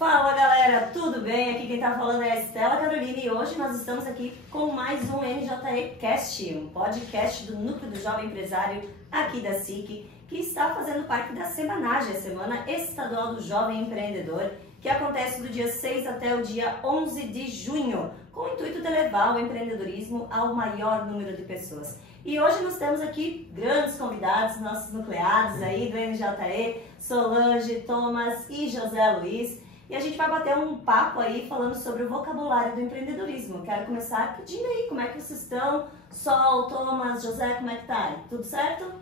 Fala galera, tudo bem? Aqui quem tá falando é a Estela Carolina e hoje nós estamos aqui com mais um NJE Cast, um podcast do Núcleo do Jovem Empresário aqui da SIC, que está fazendo parte da Semanage, a Semana Estadual do Jovem Empreendedor, que acontece do dia 6 até o dia 11 de junho, com o intuito de levar o empreendedorismo ao maior número de pessoas. E hoje nós temos aqui grandes convidados, nossos nucleados aí do NJE, Solange, Thomas e José Luiz. E a gente vai bater um papo aí falando sobre o vocabulário do empreendedorismo. Quero começar pedindo aí como é que vocês estão. Sol, Thomas, José, como é que tá? Tudo certo?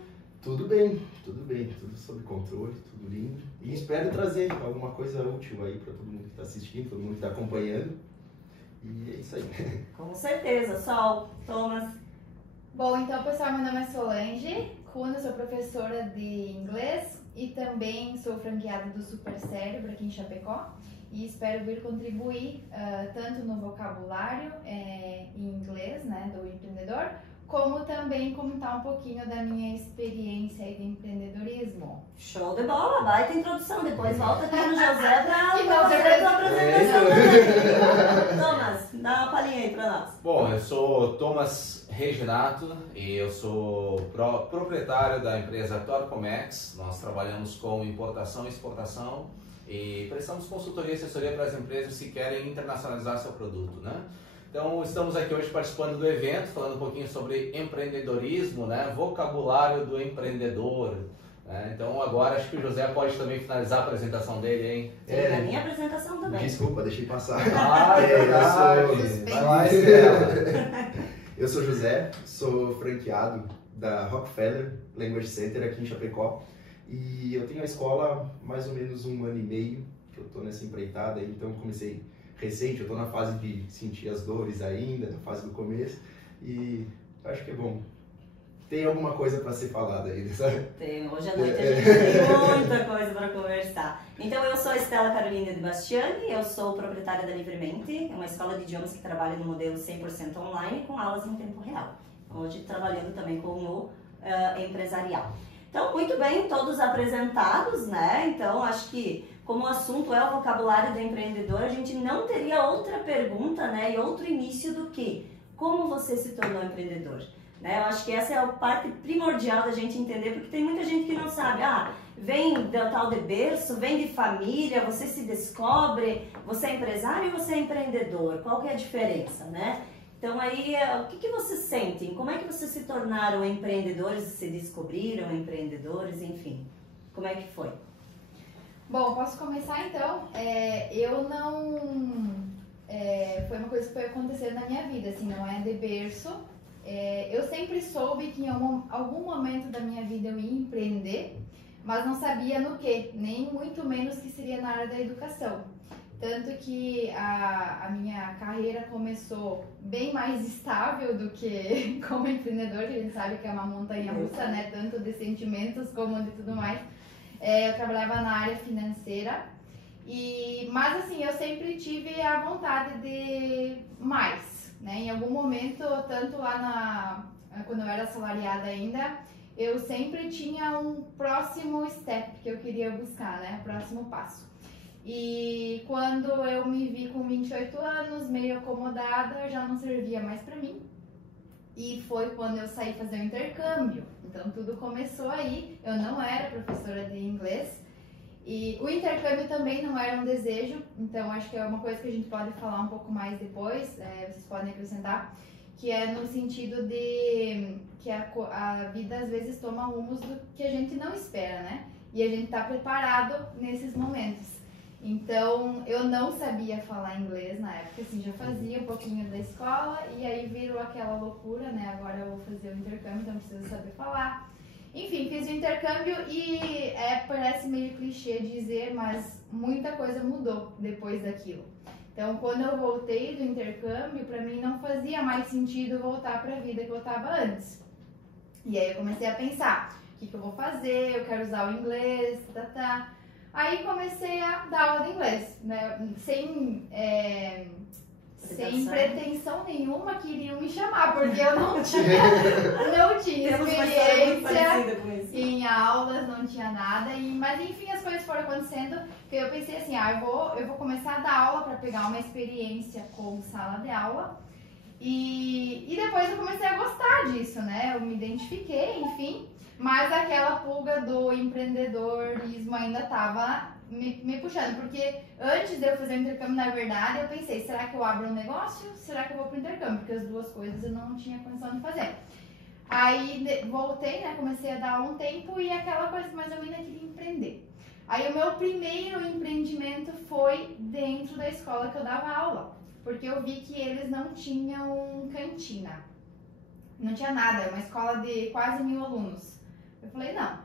Tudo bem, tudo sob controle, tudo lindo. E espero trazer alguma coisa útil aí para todo mundo que está assistindo, todo mundo que está acompanhando. E é isso aí. Com certeza. Sol, Thomas. Bom, então pessoal, meu nome é Solange Cunha, sou professora de inglês e também sou franqueada do Super Cérebro aqui em Chapecó e espero vir contribuir tanto no vocabulário em inglês, né, do empreendedor, como também comentar um pouquinho da minha experiência aí de empreendedorismo. Show de bola, vai ter introdução, depois volta aqui no José para fazer a tua apresentação também. Thomas, dá uma palhinha aí para nós. Bom, eu sou Thomas Reginato e eu sou proprietário da empresa Torcomex. Nós trabalhamos com importação e exportação e prestamos consultoria e assessoria para as empresas que querem internacionalizar seu produto, né? Então, estamos aqui hoje participando do evento, falando um pouquinho sobre empreendedorismo, né? Vocabulário do empreendedor. Né? Então, agora acho que o José pode também finalizar a apresentação dele, hein? A minha apresentação também. Desculpa, deixei passar. Eu sou José, sou franqueado da Rockefeller Language Center aqui em Chapecó. E eu tenho a escola há mais ou menos 1 ano e meio que eu estou nessa empreitada, então comecei recente, eu estou na fase de sentir as dores ainda, na fase do começo, e acho que é bom. Tem alguma coisa para ser falada aí, sabe? Tem, hoje à noite a gente tem muita coisa para conversar. Então eu sou a Estela Carolina de Bastiani, eu sou proprietária da Livremente, é uma escola de idiomas que trabalha no modelo 100% online com aulas em tempo real. Hoje trabalhando também com o empresarial. Então, muito bem, todos apresentados, né? Então, acho que como o assunto é o vocabulário do empreendedor, a gente não teria outra pergunta, né? E outro início do que como você se tornou empreendedor, né? Eu acho que essa é a parte primordial da gente entender, porque tem muita gente que não sabe, vem do tal de berço, vem de família, você se descobre, você é empresário e você é empreendedor, qual que é a diferença, né? Então aí, o que vocês sentem? Como é que vocês se tornaram empreendedores, se descobriram empreendedores, enfim, como é que foi? Bom, posso começar então? Eu não... foi uma coisa que foi acontecendo na minha vida, assim, não é de berço. Eu sempre soube que em algum momento da minha vida eu ia empreender, mas não sabia no que, nem muito menos que seria na área da educação. Tanto que a minha carreira começou bem mais estável do que como empreendedor, que a gente sabe que é uma montanha-russa, né? Tanto de sentimentos como de tudo mais. Eu trabalhava na área financeira, mas assim, eu sempre tive a vontade de mais, né? Em algum momento, tanto lá quando eu era assalariada ainda, eu sempre tinha um próximo step que eu queria buscar, né? O próximo passo. E quando eu me vi com 28 anos, meio acomodada, já não servia mais para mim. E foi quando eu saí fazer o intercâmbio. Então tudo começou aí. Eu não era professora de inglês. E o intercâmbio também não era um desejo. Então acho que é uma coisa que a gente pode falar um pouco mais depois. Vocês podem acrescentar. Que é no sentido de que a vida às vezes toma rumos do que a gente não espera, né? E a gente está preparado nesses momentos. Então, eu não sabia falar inglês na época, assim, já fazia um pouquinho da escola e aí virou aquela loucura, né? Agora eu vou fazer o intercâmbio, então preciso saber falar. Enfim, fiz o intercâmbio e parece meio clichê dizer, mas muita coisa mudou depois daquilo. Então, quando eu voltei do intercâmbio, pra mim não fazia mais sentido voltar pra vida que eu tava antes. E aí eu comecei a pensar, o que eu vou fazer? Eu quero usar o inglês, Aí comecei a dar aula de inglês, né? Sem pretensão nenhuma, queriam me chamar, porque eu não tinha experiência. isso. Em aulas não tinha nada, mas enfim as coisas foram acontecendo, que eu pensei assim, eu vou começar a dar aula para pegar uma experiência com sala de aula e depois eu comecei a gostar disso, né? Eu me identifiquei, enfim, mas aquela pulga do empreendedorismo ainda estava me puxando, porque antes de eu fazer o intercâmbio, na verdade, eu pensei, será que eu abro um negócio? Será que eu vou pro intercâmbio? Porque as duas coisas eu não tinha condição de fazer. Aí voltei, né, comecei a dar aula um tempo e aquela coisa, mas eu ainda queria empreender. Aí o meu primeiro empreendimento foi dentro da escola que eu dava aula, porque eu vi que eles não tinham cantina, não tinha nada, uma escola de quase 1000 alunos. Eu falei, não,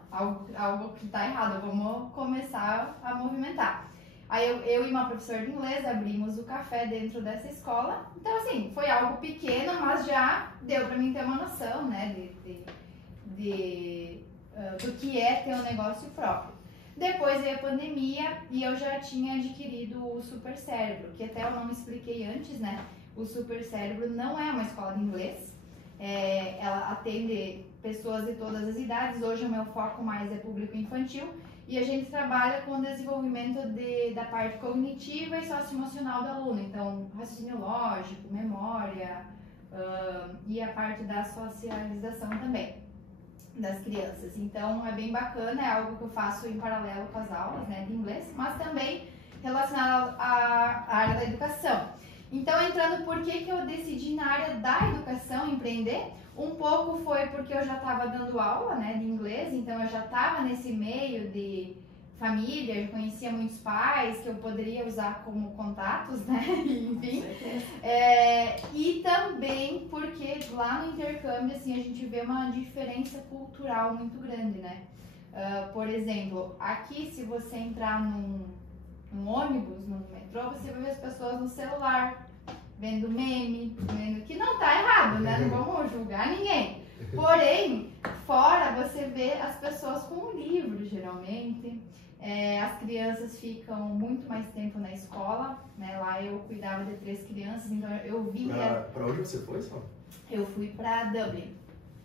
algo que tá errado, vamos começar a movimentar. Aí eu e uma professora de inglês abrimos o café dentro dessa escola. Então, assim, foi algo pequeno, mas já deu pra mim ter uma noção, né, do que é ter um negócio próprio. Depois veio a pandemia e eu já tinha adquirido o Super Cérebro, que até eu não expliquei antes, né? O Super Cérebro não é uma escola de inglês. Ela atende pessoas de todas as idades. Hoje o meu foco mais é público infantil e a gente trabalha com o desenvolvimento da parte cognitiva e socioemocional do aluno, então raciocínio lógico, memória e a parte da socialização também das crianças. Então é bem bacana, é algo que eu faço em paralelo com as aulas, né, de inglês, mas também relacionado à área da educação. Então, entrando por que eu decidi na área da educação empreender, um pouco foi porque eu já estava dando aula, né, de inglês, então eu já estava nesse meio de família, eu conhecia muitos pais que eu poderia usar como contatos, né, enfim. E também porque lá no intercâmbio, assim, a gente vê uma diferença cultural muito grande, né. Por exemplo, aqui se você entrar num ônibus, num metrô, você vai ver as pessoas no celular, vendo meme, vendo que não tá errado, né? Não vamos julgar ninguém. Porém, fora você vê as pessoas com um livro, geralmente. As crianças ficam muito mais tempo na escola, né? Lá eu cuidava de 3 crianças, então eu vi que... Pra onde você foi, Só? Eu fui pra Dublin.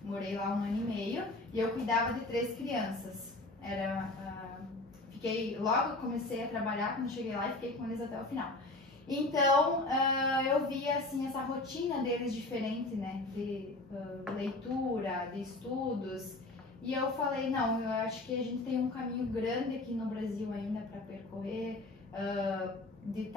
Morei lá 1 ano e meio e eu cuidava de 3 crianças. Logo comecei a trabalhar, quando cheguei lá, e fiquei com eles até o final. Então, eu via, assim, essa rotina deles diferente, né, de leitura, de estudos, e eu falei, não, eu acho que a gente tem um caminho grande aqui no Brasil ainda para percorrer, de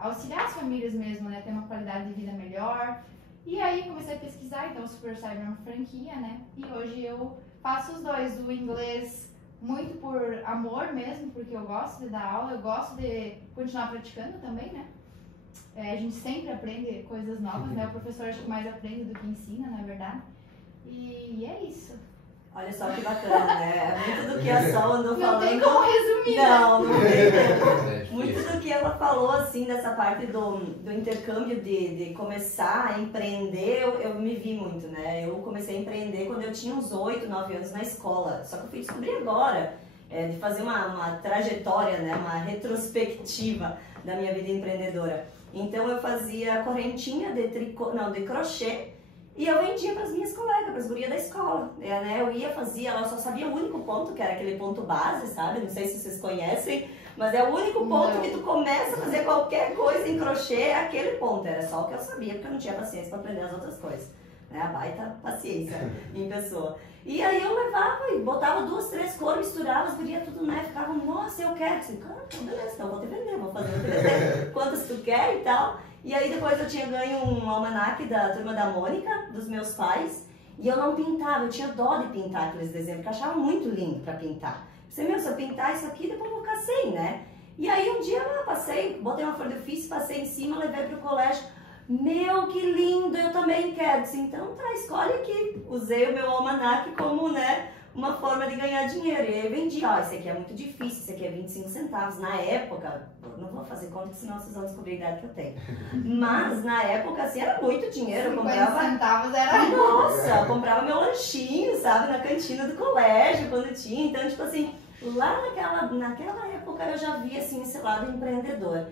auxiliar as famílias mesmo, né, ter uma qualidade de vida melhor. E aí comecei a pesquisar, então o Super Cyber é uma franquia, né, e hoje eu faço os dois, o inglês muito por amor mesmo, porque eu gosto de dar aula, eu gosto de continuar praticando também, né? A gente sempre aprende coisas novas, né? O professor acho que mais aprende do que ensina, na verdade. E é isso. Olha só que bacana, né? Muito do que a Sol andou falando. Não tem como resumir. Não tem. Muito do que ela falou, assim, dessa parte do intercâmbio, de começar a empreender, eu me vi muito, né? Eu comecei a empreender quando eu tinha uns 8, 9 anos na escola. Só que eu fui descobrir agora, de fazer uma trajetória, né? Uma retrospectiva da minha vida empreendedora. Então eu fazia correntinha de crochê. E eu vendia para as minhas colegas, para as gurias da escola, né? Eu ia, fazia, ela só sabia o único ponto, que era aquele ponto base, sabe? Não sei se vocês conhecem, mas é o único ponto que tu começa a fazer qualquer coisa em crochê, é aquele ponto. Era só o que eu sabia, porque eu não tinha paciência para aprender as outras coisas, né? A baita paciência em pessoa. E aí eu levava e botava 2, 3 cores, misturava, as gurias tudo, né? Ficavam, nossa, eu quero. Eu disse, cara, beleza, então eu vou te vender, vou fazer quantas tu quer e tal. E aí depois eu tinha ganho um almanaque da Turma da Mônica, dos meus pais, e eu não pintava, eu tinha dó de pintar aqueles desenhos, porque eu achava muito lindo pra pintar. Pensei, meu, se eu pintar isso aqui, depois eu vou ficar sem, né? E aí um dia eu passei, botei uma folha de ofício, passei em cima, levei pro colégio. Meu, que lindo, eu também quero. Disse, então tá, escolhe aqui. Usei o meu almanaque como, né, uma forma de ganhar dinheiro. E aí eu vendi, ó, esse aqui é muito difícil, esse aqui é 25 centavos. Na época, não vou fazer conta, senão vocês vão descobrir a idade que eu tenho. Mas na época, assim, era muito dinheiro. Eu comprava 50 centavos era... Nossa, eu comprava meu lanchinho, sabe, na cantina do colégio, quando tinha. Então, tipo assim, lá naquela época eu já via, assim, esse lado empreendedor.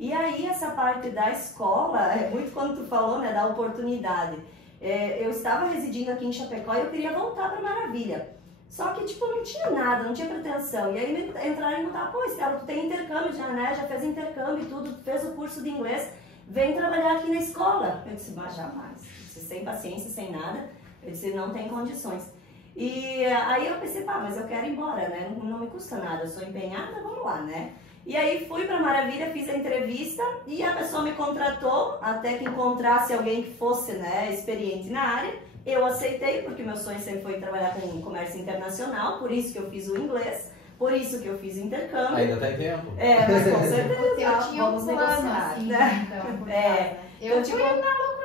E aí, essa parte da escola, é muito quando tu falou, né, da oportunidade. Eu estava residindo aqui em Chapecó e eu queria voltar para Maravilha. Só que, tipo, não tinha nada, não tinha pretensão. E aí me entraram em contato, pô, Estela, tu tem intercâmbio já, né? Já fez intercâmbio e tudo, fez o curso de inglês, vem trabalhar aqui na escola. Eu disse, mas jamais. Eu disse, sem paciência, sem nada. Eu disse, não tem condições. E aí eu pensei, pá, mas eu quero ir embora, né? Não me custa nada, eu sou empenhada, vamos lá, né? E aí fui pra Maravilha, fiz a entrevista e a pessoa me contratou até que encontrasse alguém que fosse, né, experiente na área. Eu aceitei, porque meu sonho sempre foi trabalhar com comércio internacional, por isso que eu fiz o inglês, por isso que eu fiz o intercâmbio. Ainda tem tempo. Mas com certeza. Eu tinha um vamos plano, negociar, assim, né? então, por É, causa. Eu tipo, fui na loucura.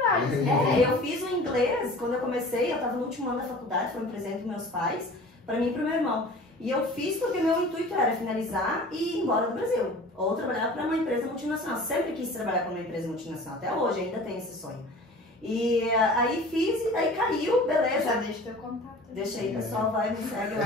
eu fiz o inglês, quando eu comecei, eu estava no último ano da faculdade, foi um presente dos meus pais, para mim e para o meu irmão. E eu fiz porque meu intuito era finalizar e ir embora do Brasil, ou trabalhar para uma empresa multinacional. Sempre quis trabalhar para uma empresa multinacional, até hoje ainda tenho esse sonho. E aí fiz e daí caiu, beleza. Já deixa teu contato. Deixa aí, pessoal, vai, me segue lá.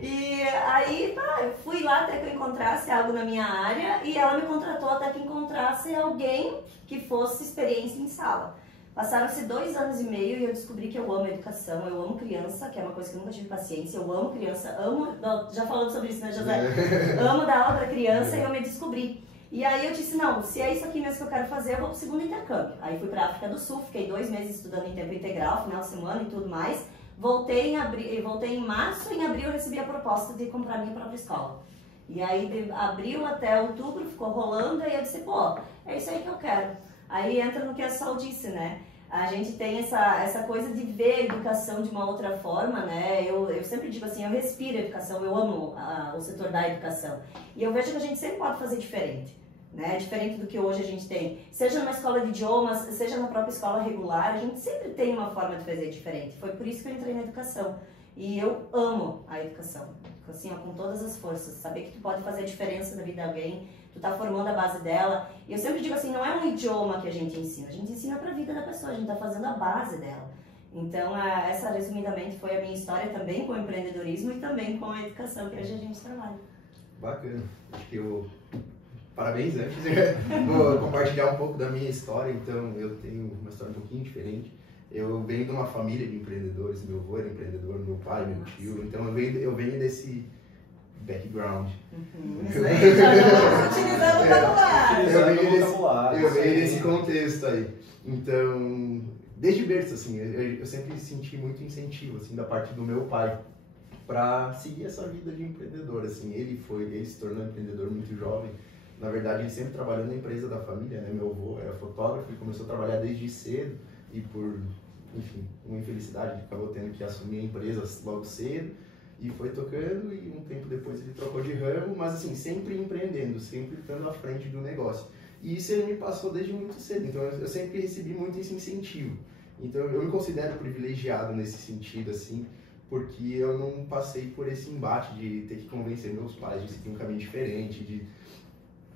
E aí, tá, eu fui lá até que eu encontrasse algo na minha área e ela me contratou até que encontrasse alguém que fosse experiência em sala. Passaram-se 2 anos e meio e eu descobri que eu amo educação, eu amo criança, que é uma coisa que eu nunca tive paciência, eu amo criança, amo, já falamos sobre isso, né, José? Amo dar aula para criança e eu me descobri. E aí eu disse, não, se é isso aqui mesmo que eu quero fazer, eu vou pro segundo intercâmbio. Aí fui pra África do Sul, fiquei 2 meses estudando em tempo integral, final de semana e tudo mais. Voltei em março, em abril eu recebi a proposta de comprar minha própria escola. E aí de abril até outubro ficou rolando e eu disse, pô, é isso aí que eu quero. Aí entra no que a Sol disse, né? A gente tem essa coisa de ver a educação de uma outra forma, né? Eu sempre digo assim, eu respiro a educação, eu amo o setor da educação. E eu vejo que a gente sempre pode fazer diferente, né? Diferente do que hoje a gente tem. Seja numa escola de idiomas, seja na própria escola regular, a gente sempre tem uma forma de fazer diferente. Foi por isso que eu entrei na educação. E eu amo a educação, assim, ó, com todas as forças. Saber que tu pode fazer a diferença na vida de alguém, tu tá formando a base dela. E eu sempre digo assim, não é um idioma que a gente ensina pra vida da pessoa, a gente tá fazendo a base dela. Então, essa resumidamente foi a minha história também com o empreendedorismo e também com a educação que hoje a gente trabalha. Bacana. Acho que parabéns, né? Vou compartilhar um pouco da minha história. Então, eu tenho uma história um pouquinho diferente. Eu venho de uma família de empreendedores. Meu avô era empreendedor, meu pai, meu tio. Então, eu venho desse background. Isso aí, já vamos utilizando o vocabulário. Eu venho desse contexto aí. Então, desde berço, assim, eu sempre senti muito incentivo, assim, da parte do meu pai para seguir essa vida de empreendedor, assim. Ele se tornou empreendedor muito jovem. Na verdade, ele sempre trabalhou na empresa da família, né? Meu avô era fotógrafo, ele começou a trabalhar desde cedo e por, enfim, uma infelicidade, ele acabou tendo que assumir a empresa logo cedo e foi tocando e um tempo depois ele trocou de ramo, mas assim, sempre empreendendo, sempre estando à frente do negócio. E isso ele me passou desde muito cedo, então eu sempre recebi muito esse incentivo. Então eu me considero privilegiado nesse sentido, assim, porque eu não passei por esse embate de ter que convencer meus pais de seguir um caminho diferente, de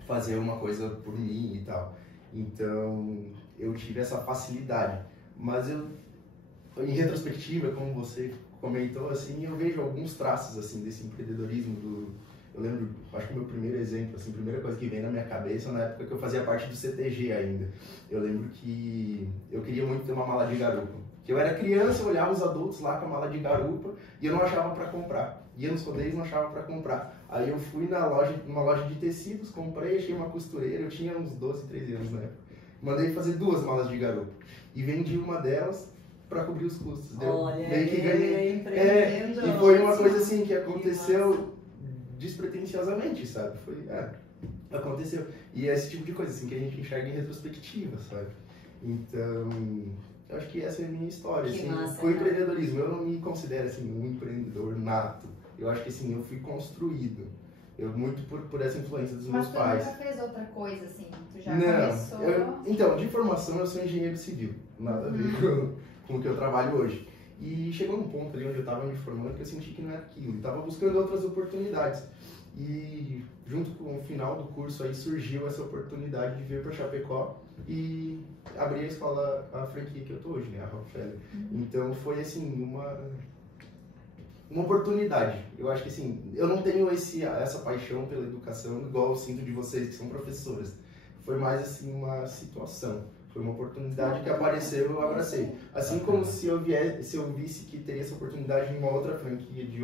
fazer uma coisa por mim e tal. Então eu tive essa facilidade, mas em retrospectiva, como você comentou, assim, eu vejo alguns traços assim desse empreendedorismo eu lembro, acho que o meu primeiro exemplo, assim, a primeira coisa que vem na minha cabeça na época que eu fazia parte do CTG ainda. Eu lembro que eu queria muito ter uma mala de garupa. Que eu era criança, eu olhava os adultos lá com a mala de garupa e eu não achava para comprar. Ia nos rodeios e não achava para comprar. Aí eu fui numa loja de tecidos, comprei, achei uma costureira, eu tinha uns 12, 13 anos na época. Mandei fazer 2 malas de garupa e vendi uma delas para cobrir os custos. Olha, meio que ganhei. E foi uma coisa assim que aconteceu despretensiosamente, sabe? Aconteceu. E é esse tipo de coisa assim que a gente enxerga em retrospectiva, sabe? Então, eu acho que essa é a minha história, que assim, massa, com o empreendedorismo. Eu não me considero assim um empreendedor nato. Eu acho que assim, eu fui construído. Muito por essa influência dos meus pais. Mas tu nunca fez outra coisa, assim? Tu já não, começou... Então, de formação eu sou engenheiro civil. Nada a ver com o que eu trabalho hoje. E chegou num ponto ali onde eu estava me formando que eu senti que não era aquilo. Estava buscando outras oportunidades. E junto com o final do curso aí surgiu essa oportunidade de vir para Chapecó e abrir a escola, a franquia que eu tô hoje, né, a Rockefeller. Então foi assim, uma oportunidade. Eu acho que assim, eu não tenho essa paixão pela educação igual eu sinto de vocês que são professoras. Foi mais assim uma situação. Foi uma oportunidade que apareceu e eu abracei. Assim como se eu visse que teria essa oportunidade em uma outra franquia de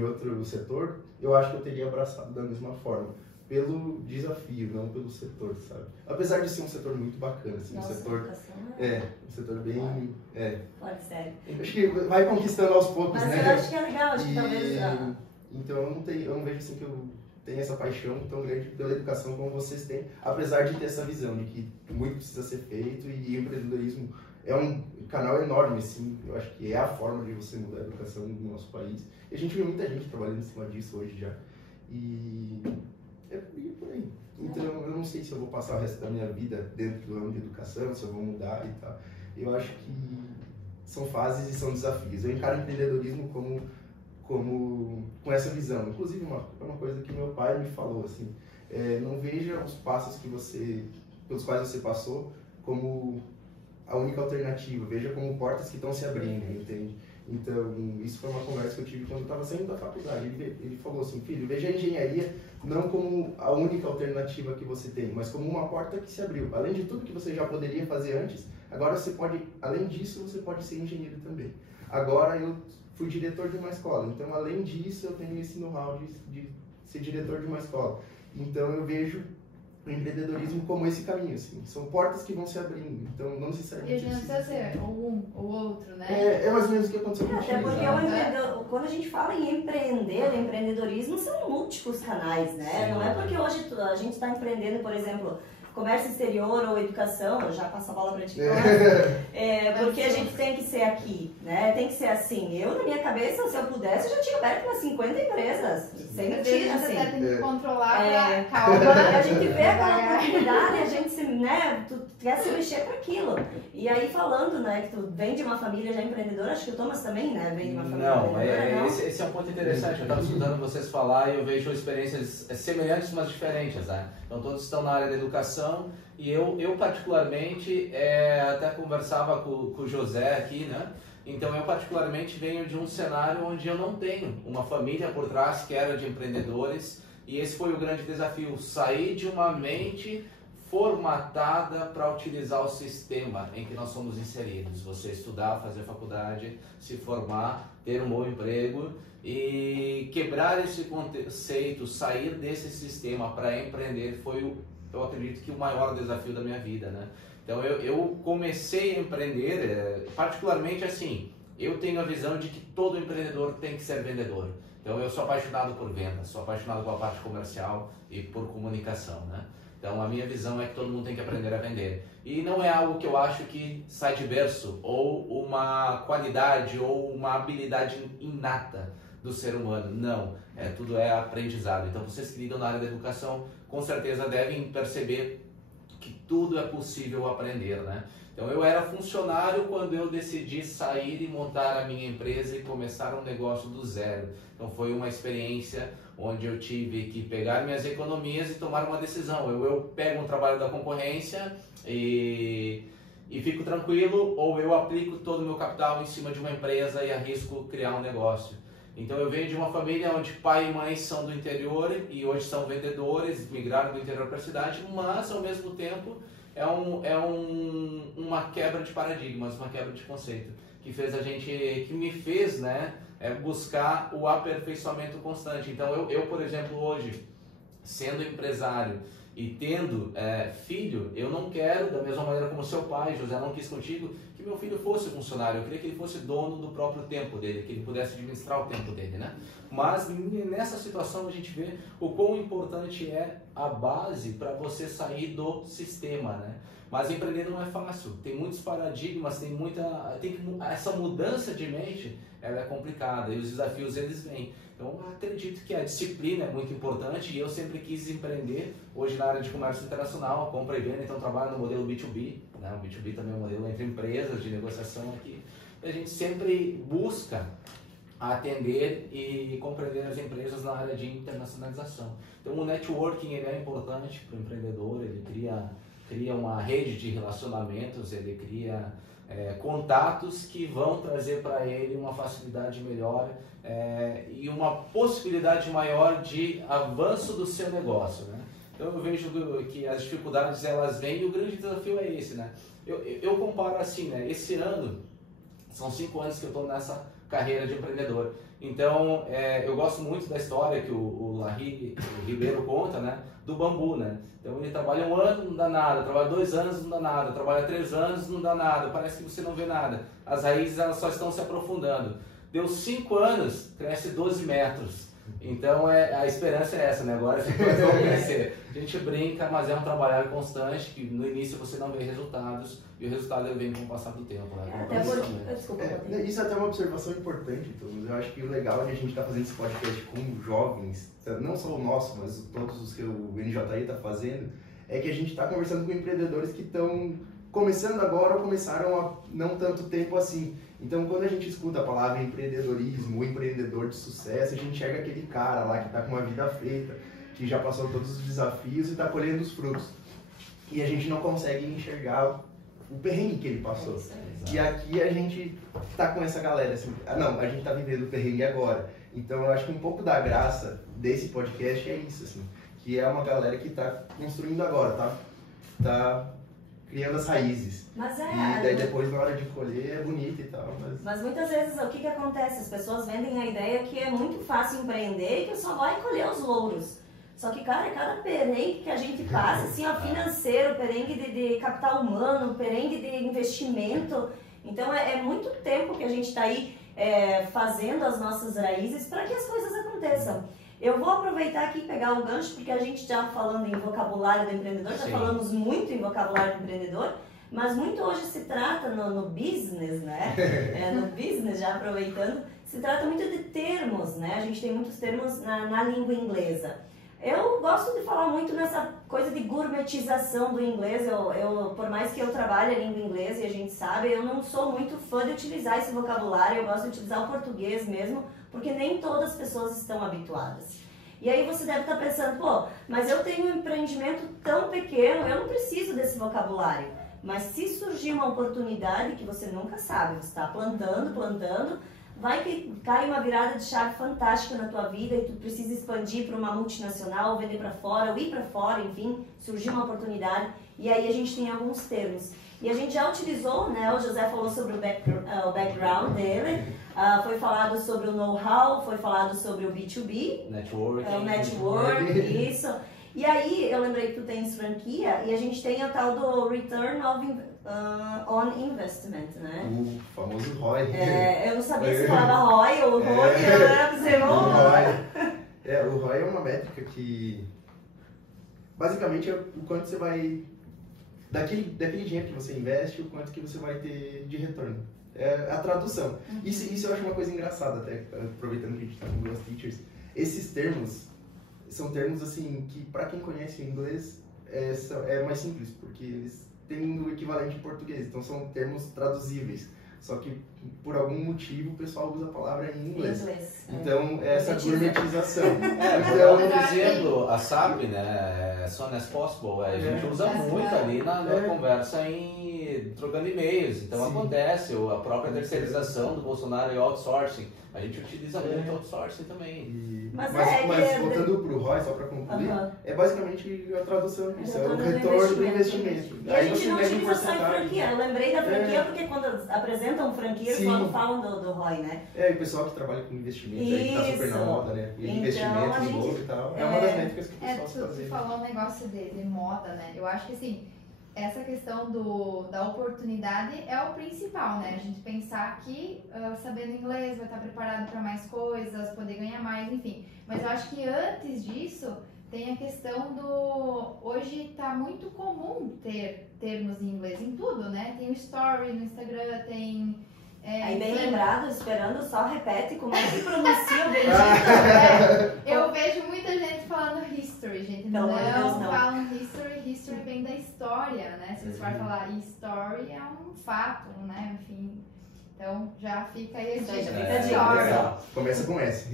outro setor, eu acho que eu teria abraçado da mesma forma. Pelo desafio, não pelo setor, sabe? Apesar de ser um setor muito bacana, assim, Nossa, um setor... um setor bem... Pode ser. Acho que vai conquistando aos poucos, mas né? eu acho que é legal, acho que talvez... Então eu não vejo assim que eu tenho essa paixão tão grande pela educação como vocês têm, apesar de ter essa visão de que muito precisa ser feito e o empreendedorismo é um canal enorme, assim, eu acho que é a forma de você mudar a educação no nosso país. E a gente vê muita gente trabalhando em cima disso hoje já. E é por aí. Então eu não sei se eu vou passar o resto da minha vida dentro do ramo de educação, se eu vou mudar e tal. Eu acho que são fases e são desafios. Eu encaro o empreendedorismo com essa visão. Inclusive, uma coisa que meu pai me falou, assim, não veja os passos pelos quais você passou como a única alternativa, veja como portas que estão se abrindo, entende? Então, isso foi uma conversa que eu tive quando eu estava saindo da faculdade. Ele falou assim, filho, veja a engenharia não como a única alternativa que você tem, mas como uma porta que se abriu. Além de tudo que você já poderia fazer antes, agora você pode, além disso, você pode ser engenheiro também. Agora eu fui diretor de uma escola, então além disso eu tenho esse know-how de ser diretor de uma escola. Então eu vejo o empreendedorismo como esse caminho, assim, são portas que vão se abrindo, então não necessariamente... E a gente não precisa ser um ou outro, né? É mais ou menos o que aconteceu com o Até porque quando a gente fala em empreender, empreendedorismo são múltiplos canais, né? Sim. Não é porque hoje a gente está empreendendo, por exemplo, comércio exterior ou educação, eu já passo a bola para ti. Porque a gente tem que ser aqui, né? Tem que ser assim. Eu, na minha cabeça, se eu pudesse, eu já tinha aberto umas 50 empresas. Sem mentira, assim. Você tem que controlar calma. A gente vê aquela oportunidade, a gente tu quer se mexer para aquilo. E aí falando, né, que tu vem de uma família já empreendedora, acho que o Thomas também, né, vem de uma família empreendedora, não? Esse é um ponto interessante. Eu estava escutando vocês falar e eu vejo experiências semelhantes, mas diferentes, né? Então todos estão na área da educação e eu particularmente, até conversava com o José aqui, né? Então eu particularmente venho de um cenário onde eu não tenho uma família por trás que era de empreendedores e esse foi o grande desafio, sair de uma mente formatada para utilizar o sistema em que nós somos inseridos. Você estudar, fazer faculdade, se formar, ter um bom emprego e quebrar esse conceito, sair desse sistema para empreender foi, eu acredito que o maior desafio da minha vida, né? Então eu comecei a empreender, particularmente assim, eu tenho a visão de que todo empreendedor tem que ser vendedor. Então eu sou apaixonado por vendas, sou apaixonado pela parte comercial e por comunicação, né? Então a minha visão é que todo mundo tem que aprender a vender. E não é algo que eu acho que sai de berço, ou uma qualidade, ou uma habilidade inata do ser humano. Não, tudo é aprendizado. Então vocês que lidam na área da educação, com certeza devem perceber que tudo é possível aprender, né? Então eu era funcionário quando eu decidi sair e montar a minha empresa e começar um negócio do zero. Então foi uma experiência onde eu tive que pegar minhas economias e tomar uma decisão. Eu pego um trabalho da concorrência e fico tranquilo, ou eu aplico todo o meu capital em cima de uma empresa e arrisco criar um negócio. Então eu venho de uma família onde pai e mãe são do interior e hoje são vendedores, migraram do interior para a cidade, mas ao mesmo tempo uma quebra de paradigmas, uma quebra de conceito que me fez, né, buscar o aperfeiçoamento constante. Então eu, por exemplo, hoje, sendo empresário e tendo filho, eu não quero, da mesma maneira como seu pai, José, não quis contigo, que meu filho fosse funcionário. Eu queria que ele fosse dono do próprio tempo dele, que ele pudesse administrar o tempo dele, né? Mas nessa situação a gente vê o quão importante é a base para você sair do sistema, né? Mas empreender não é fácil, tem muitos paradigmas, essa mudança de mente, ela é complicada e os desafios eles vêm. Então eu acredito que a disciplina é muito importante e eu sempre quis empreender, hoje na área de comércio internacional, compra e venda, então trabalho no modelo B2B, né? O B2B também é um modelo entre empresas de negociação aqui. A gente sempre busca atender e compreender as empresas na área de internacionalização. Então o networking ele é importante para o empreendedor, ele cria uma rede de relacionamentos, ele cria contatos que vão trazer para ele uma facilidade melhor e uma possibilidade maior de avanço do seu negócio, né? Então eu vejo que as dificuldades elas vêm e o grande desafio é esse, né? Eu comparo assim, né? Esse ano, são 5 anos que eu estou nessa carreira de empreendedor. Então, eu gosto muito da história que o Ribeiro conta, né? Do bambu, né? Então ele trabalha 1 ano, não dá nada, trabalha 2 anos, não dá nada, trabalha 3 anos, não dá nada, parece que você não vê nada. As raízes elas só estão se aprofundando. Deu 5 anos, cresce 12 metros. Então a esperança é essa, né? Agora as coisas vão crescer. A gente brinca, mas é um trabalho constante, que no início você não vê resultados, e o resultado ele vem com o passar do tempo, né? Isso é até uma observação importante, Thomas. Eu acho que o legal de a gente estar fazendo esse podcast com jovens, não só o nosso, mas todos os que o NJI está fazendo, é que a gente está conversando com empreendedores que estão começando agora ou começaram há não tanto tempo assim. Então, quando a gente escuta a palavra empreendedorismo, o empreendedor de sucesso, a gente enxerga aquele cara lá que está com uma vida feita, que já passou todos os desafios e está colhendo os frutos. E a gente não consegue enxergar o perrengue que ele passou. E aqui a gente está com essa galera assim, a gente está vivendo o perrengue agora. Então, eu acho que um pouco da graça desse podcast é isso, assim, que é uma galera que está construindo agora, tá criando as raízes. Mas e daí depois, na hora de colher, é bonito e tal. Mas muitas vezes o que acontece? As pessoas vendem a ideia que é muito fácil empreender e que só vai colher os louros. Só que, cara, cada perrengue que a gente passa, assim, ó, financeiro, perrengue de capital humano, perrengue de investimento. Então é muito tempo que a gente está aí fazendo as nossas raízes para que as coisas aconteçam. Eu vou aproveitar aqui e pegar o gancho, porque a gente já falando em vocabulário do empreendedor, já falamos muito em vocabulário do empreendedor, mas muito hoje se trata no business, né? No business, já aproveitando, se trata muito de termos, né? A gente tem muitos termos na língua inglesa. Eu gosto de falar muito nessa coisa de gourmetização do inglês. Por mais que eu trabalhe a língua inglesa e a gente sabe, eu não sou muito fã de utilizar esse vocabulário, eu gosto de utilizar o português mesmo, porque nem todas as pessoas estão habituadas. E aí você deve estar pensando, pô, mas eu tenho um empreendimento tão pequeno, eu não preciso desse vocabulário. Mas se surgir uma oportunidade que você nunca sabe, você está plantando, vai que cai uma virada de chave fantástica na tua vida e tu precisa expandir para uma multinacional, vender para fora, ou ir para fora, enfim, surgiu uma oportunidade. E aí a gente tem alguns termos. E a gente já utilizou, né, o José falou sobre o background dele, foi falado sobre o know-how, foi falado sobre o B2B, networking, o network, isso. E aí eu lembrei que tu tens franquia e a gente tem o tal do Return on Investment, né? O famoso ROI. Eu não sabia se falava ROI ou ROI, eu era dizer o ROI é uma métrica que basicamente é o quanto você vai daquele dinheiro que você investe, o quanto que você vai ter de retorno. É a tradução. Isso eu acho uma coisa engraçada, até aproveitando que a gente está com 2 teachers. Esses termos são termos assim que para quem conhece inglês é mais simples, porque eles têm o equivalente em português, então são termos traduzíveis. Só que por algum motivo o pessoal usa a palavra em inglês. Então essa gourmetização. Por exemplo, a SAP, né, soon as possible, a gente usa muito ali na conversa trocando e-mails. Então acontece, a própria terceirização do Bolsonaro e outsourcing. A gente utiliza muito outsourcing também. Mas voltando para o ROI, só para concluir, é basicamente a tradução disso, é o retorno do investimento. E a gente não utiliza só em franquia. Eu lembrei da franquia porque quando apresentam franquia, eles não falam do ROI, né? E o pessoal que trabalha com investimento, aí que está super na moda, né? E investimento em bolsa e tal, é uma das métricas que o pessoal está fazendo. Tu falou um negócio de moda, né? Eu acho que assim, essa questão da oportunidade é o principal, né? A gente pensar que sabendo inglês vai estar preparado para mais coisas, poder ganhar mais, enfim. Mas eu acho que antes disso tem a questão hoje está muito comum ter termos em inglês em tudo, né? Tem o story no Instagram, tem... Aí bem lembrado, esperando, só repete como é que pronuncia o Eu vejo muita gente falando history, gente. Não falam history vem da história, né? Se você for falar story, é um fato, né? Enfim, então já fica aí a dica. Começa com S.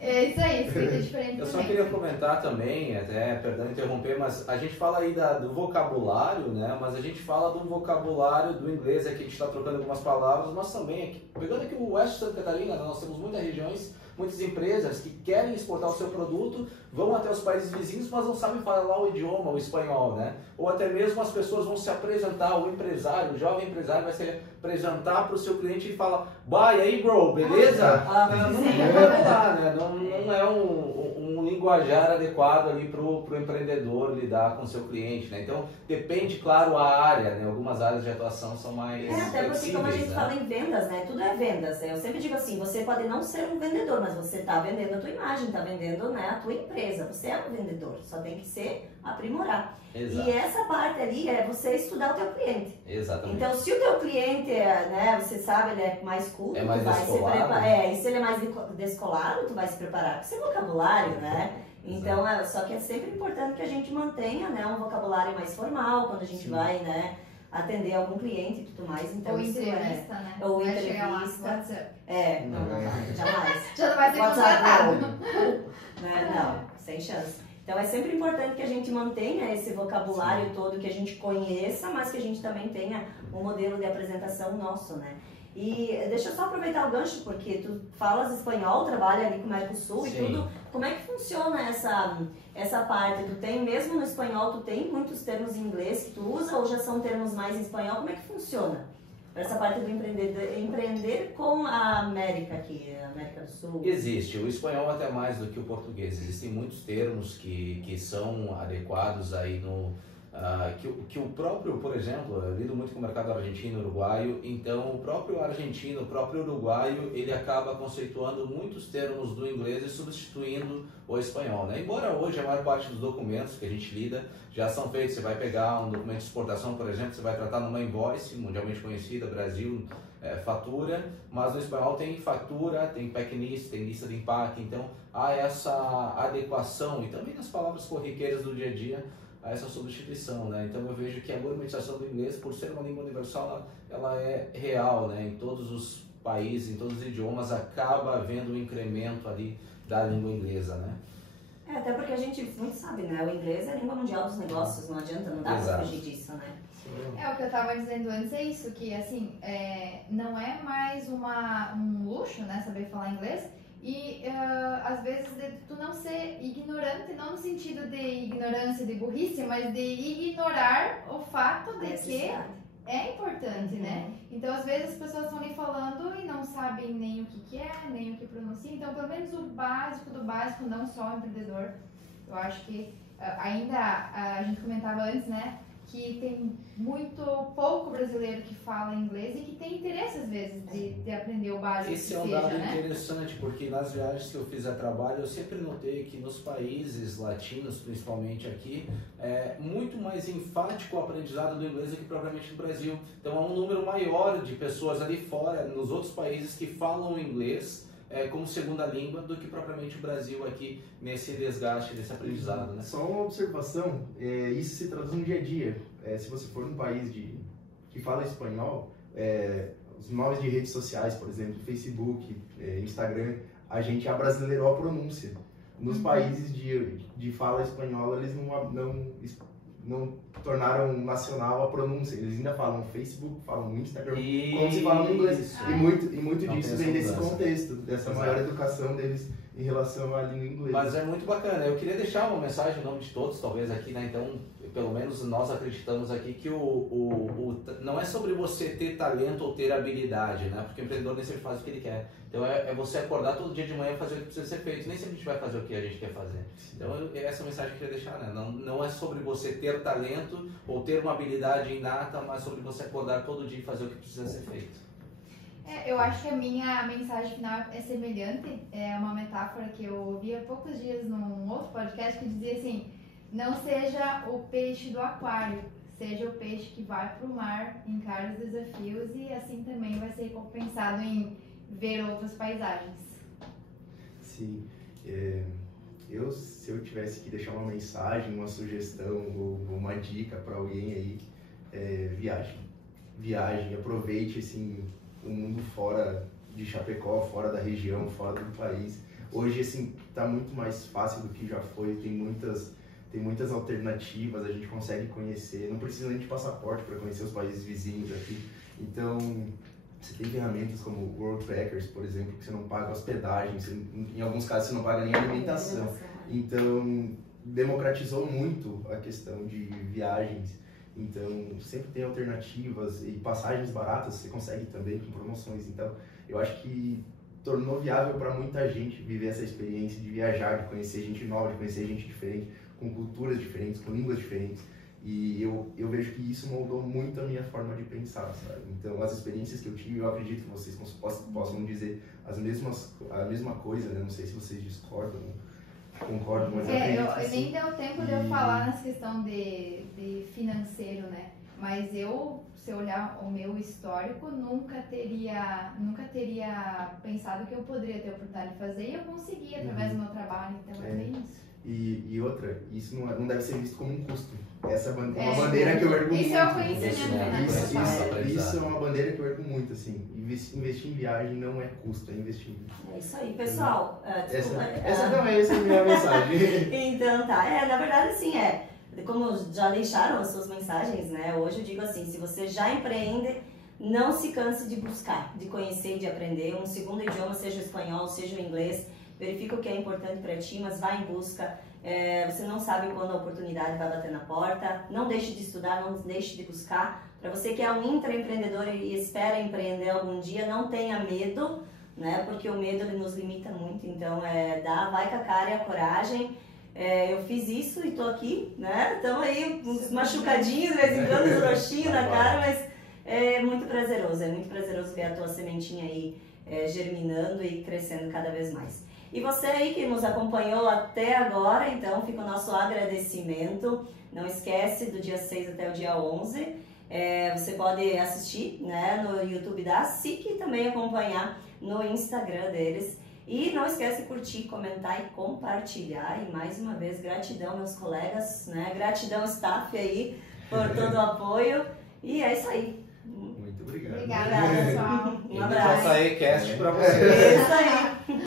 É isso aí, fica diferente. Eu só queria comentar também, até, perdão interromper, mas a gente fala aí do vocabulário, né? Mas a gente fala do vocabulário do inglês, aqui a gente está trocando algumas palavras, mas também, pegando aqui o oeste de Santa Catarina, nós temos muitas regiões muitas empresas que querem exportar o seu produto vão até os países vizinhos, mas não sabem falar o idioma, o espanhol, né? Ou até mesmo as pessoas vão se apresentar, o empresário, o jovem empresário vai se apresentar para o seu cliente e fala, e aí bro, beleza? Não vai rolar, né? Não é um linguajar adequado ali para o empreendedor lidar com o seu cliente, né? Então depende, claro, a área, né? Algumas áreas de atuação são mais até porque como a gente né? fala em vendas, né? Tudo é vendas. Eu sempre digo assim, você pode não ser um vendedor, mas você está vendendo a tua imagem, está vendendo, né, a tua empresa. Você é um vendedor, só tem que ser aprimorar. Exato. E essa parte ali é você estudar o teu cliente. Exatamente. Então, se o teu cliente, né, você sabe, ele é mais culto, é mais tu vai se descolado. preparar. E se ele é mais descolado, tu vai se preparar com esse vocabulário, né? Então, só que é sempre importante que a gente mantenha, né, um vocabulário mais formal, quando a gente vai, né, atender algum cliente e tudo mais. Então, Ou isso entrevista, né? Ou Vai chegar lá no entrevista. WhatsApp. Não, jamais. Já não vai ser WhatsApp, contratado. né? Não, sem chance. Então é sempre importante que a gente mantenha esse vocabulário todo, que a gente conheça, mas que a gente também tenha um modelo de apresentação nosso, né? E deixa eu só aproveitar o gancho, porque tu falas espanhol, trabalha ali com o Mercosul e tudo. Como é que funciona essa parte? Tu tem, mesmo no espanhol, tu tem muitos termos em inglês que tu usa ou já são termos mais em espanhol? Como é que funciona? Essa parte do empreender com a América aqui, a América do Sul. Existe, o espanhol até mais do que o português. Existem muitos termos que são adequados aí no... que o próprio, por exemplo, eu lido muito com o mercado argentino e uruguaio, então o próprio argentino, o próprio uruguaio, ele acaba conceituando muitos termos do inglês e substituindo o espanhol, né? Embora hoje a maior parte dos documentos que a gente lida já são feitos, você vai pegar um documento de exportação, por exemplo, você vai tratar numa invoice, mundialmente conhecida, Brasil, fatura, mas no espanhol tem fatura, tem packlist, tem lista de impacto, então há essa adequação e também nas palavras corriqueiras do dia a dia, a essa substituição, né? Então eu vejo que a gourmetização do inglês, por ser uma língua universal, ela é real, né? Em todos os países, em todos os idiomas, acaba havendo um incremento ali da língua inglesa, né? Até porque a gente muito sabe, né? O inglês é a língua mundial dos negócios, não adianta, não dá pra fugir disso, né? O que eu tava dizendo antes é isso, que assim, não é mais um luxo, né, saber falar inglês. E às vezes tu não ser ignorante, não no sentido de ignorância, de burrice, mas de ignorar o fato de que é importante, né? Então às vezes as pessoas estão ali falando e não sabem nem o que é, nem o que pronuncia. Então pelo menos o básico do básico, não só o empreendedor. Eu acho que ainda a gente comentava antes, né? Que tem muito pouco brasileiro que fala inglês e que tem interesse às vezes de aprender o básico. Esse é um dado interessante, porque nas viagens que eu fiz a trabalho eu sempre notei que nos países latinos, principalmente aqui, é muito mais enfático o aprendizado do inglês do que propriamente no Brasil. Então há um número maior de pessoas ali fora, nos outros países, que falam inglês como segunda língua do que propriamente o Brasil aqui nesse desgaste, desse aprendizado, né? Só uma observação, isso se traduz no dia a dia. Se você for num país que fala espanhol, os nomes de redes sociais, por exemplo, Facebook, Instagram, a gente abrasileirou a pronúncia. Nos países de fala espanhola, eles não tornaram nacional a pronúncia. Eles ainda falam Facebook, falam Instagram, como se fala no inglês. E muito disso vem desse contexto, dessa maior educação deles em relação à língua inglesa. Mas é muito bacana. Eu queria deixar uma mensagem em nome de todos, talvez aqui, né? Então, pelo menos nós acreditamos aqui que não é sobre você ter talento ou ter habilidade, né? Porque o empreendedor nem sempre faz o que ele quer. Então é você acordar todo dia de manhã e fazer o que precisa ser feito. Nem sempre a gente vai fazer o que a gente quer fazer. Então essa é a mensagem que eu queria deixar, né? Não é sobre você ter talento ou ter uma habilidade inata, mas sobre você acordar todo dia e fazer o que precisa ser feito. Eu acho que a minha mensagem final é semelhante. É uma metáfora que eu ouvi há poucos dias num outro podcast que dizia assim: não seja o peixe do aquário, seja o peixe que vai para o mar, encara os desafios e assim também vai ser recompensado em ver outras paisagens. Sim. Se eu tivesse que deixar uma mensagem, uma sugestão ou uma dica para alguém aí, viagem, aproveite assim, o mundo fora de Chapecó, fora da região, fora do país. Hoje assim está muito mais fácil do que já foi, tem muitas alternativas, a gente consegue conhecer, não precisa nem de passaporte para conhecer os países vizinhos aqui. Então, Você tem ferramentas como Worldpackers, por exemplo, que você não paga hospedagem, em alguns casos você não paga nem alimentação. Então, democratizou muito a questão de viagens. Então, sempre tem alternativas e passagens baratas você consegue também com promoções. Então, eu acho que tornou viável para muita gente viver essa experiência de viajar, de conhecer gente nova, de conhecer gente diferente, com culturas diferentes, com línguas diferentes. E eu vejo que isso moldou muito a minha forma de pensar, sabe? Então, as experiências que eu tive, eu acredito que vocês possam dizer a mesma coisa, né? Não sei se vocês discordam, concordam, mas eu acredito que sim. Nem deu tempo de eu falar nessa questão de financeiro, né? Mas se eu olhar o meu histórico, nunca teria pensado que eu poderia ter a oportunidade de fazer e eu consegui através do meu trabalho, então é bem isso. E outra, isso não deve ser visto como um custo. Essa é uma bandeira que eu ergo muito. Isso é o conhecimento, né? Isso é uma bandeira que eu ergo muito, assim. Investir em viagem não é custo, é investimento. É isso aí, pessoal. Essa também é a minha mensagem. Então tá, na verdade assim, como já deixaram as suas mensagens, né? Hoje eu digo assim, se você já empreende, não se canse de buscar, de conhecer e de aprender um segundo idioma, seja o espanhol, seja o inglês. Verifica o que é importante para ti, mas vá em busca. Você não sabe quando a oportunidade vai bater na porta. Não deixe de estudar, não deixe de buscar. Para você que é um intraempreendedor e espera empreender algum dia, não tenha medo, né? Porque o medo ele nos limita muito. Então, vai com a cara e a coragem. Eu fiz isso e tô aqui, né? Estamos aí uns machucadinhos, de vez em quando, uns roxinhos na cara, mas é muito prazeroso ver a tua sementinha aí germinando e crescendo cada vez mais. E você aí que nos acompanhou até agora, então fica o nosso agradecimento. Não esquece, do dia 6 até o dia 11, você pode assistir, né, no YouTube da SIC e também acompanhar no Instagram deles. E não esquece de curtir, comentar e compartilhar. E mais uma vez, gratidão meus colegas, né? Gratidão staff aí por todo o apoio. E é isso aí. Muito obrigado. Obrigada, pessoal. Um abraço. Açaí Cast pra você. É isso aí.